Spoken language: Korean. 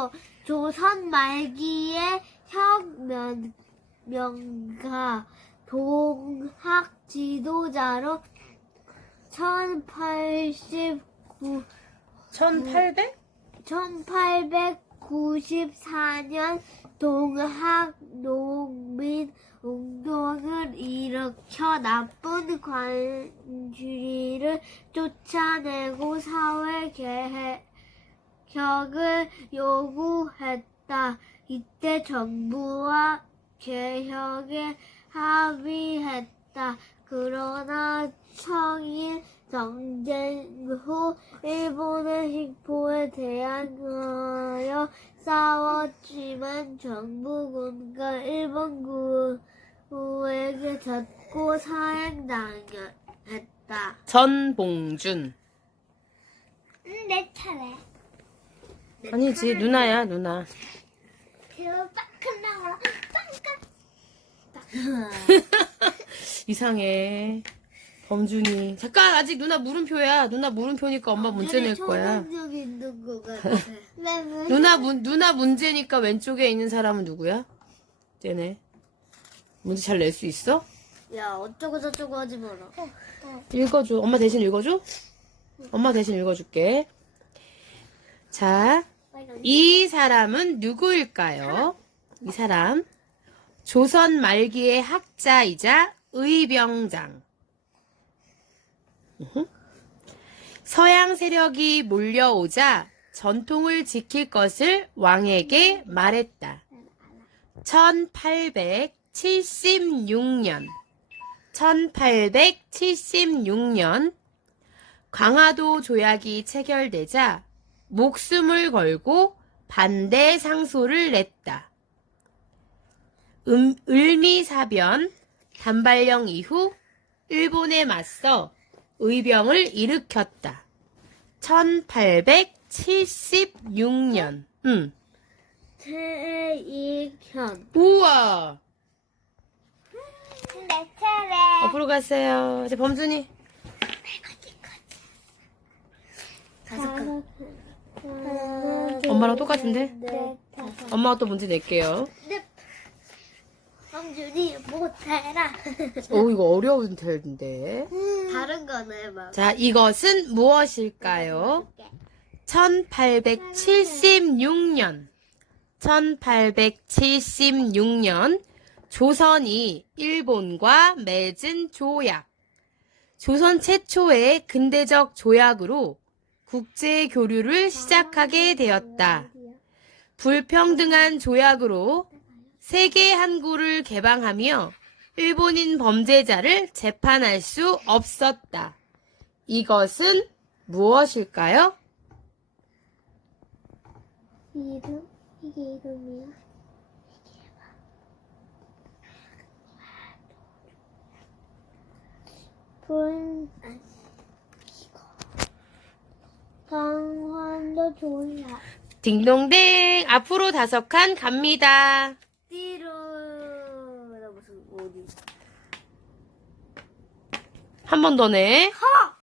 있어. 조선 말기에 혁명가 동학 지도자로 1089 1800? 1894년 동학 농민 운동을 일으켜 나쁜 관주의를 쫓아내고 사회 개혁 을 요구했다. 이때 정부와 개혁에 합의했다. 그러나 청일 전쟁 후 일본의 식포에 대항하여 싸웠지만 정부군과 일본군에게 졌고 사행당했다. 전봉준. 응, 내 차례. 아니지, 누나야, 누나. 이상해. 범준이. 잠깐, 아직 누나 물음표야. 누나 물음표니까 엄마 문제 낼 거야. 초능력 있는 것 같아. 왜 뭐? 누나 문, 누나 문제니까 왼쪽에 있는 사람은 누구야? 쟤네. 문제 잘 낼 수 있어? 야 어쩌고 저쩌고 하지 마라. 읽어줘. 엄마 대신 읽어줘? 엄마 대신 읽어줄게. 자, 이 사람은 누구일까요? 이 사람. 조선 말기의 학자이자 의병장. 서양 세력이 몰려오자 전통을 지킬 것을 왕에게 말했다. 1876년. 1876년 광화도 조약이 체결되자 목숨을 걸고 반대 상소를 냈다. 음, 을미사변 단발령 이후 일본에 맞서 의병을 일으켰다. 1876년. 음. 태익현 우와. 내 차례. 앞으로 가세요. 이제 범준이. 다섯 엄마랑 똑같은데? 네. 엄마가 또 문제 낼게요. 성준이 못해라. 오, 이거 어려운 텐데. 다른 거는 해봐. 자, 이것은 무엇일까요? 1876년. 1876년. 조선이 일본과 맺은 조약. 조선 최초의 근대적 조약으로 국제 교류를 시작하게 되었다. 불평등한 조약으로 세계 항구를 개방하며 일본인 범죄자를 재판할 수 없었다. 이것은 무엇일까요? 이름? 이게 이름이야? 분, 조약. 딩동댕 앞으로 다섯 칸 갑니다. 띠로 나 무슨 어디? 한 번더 내. 허!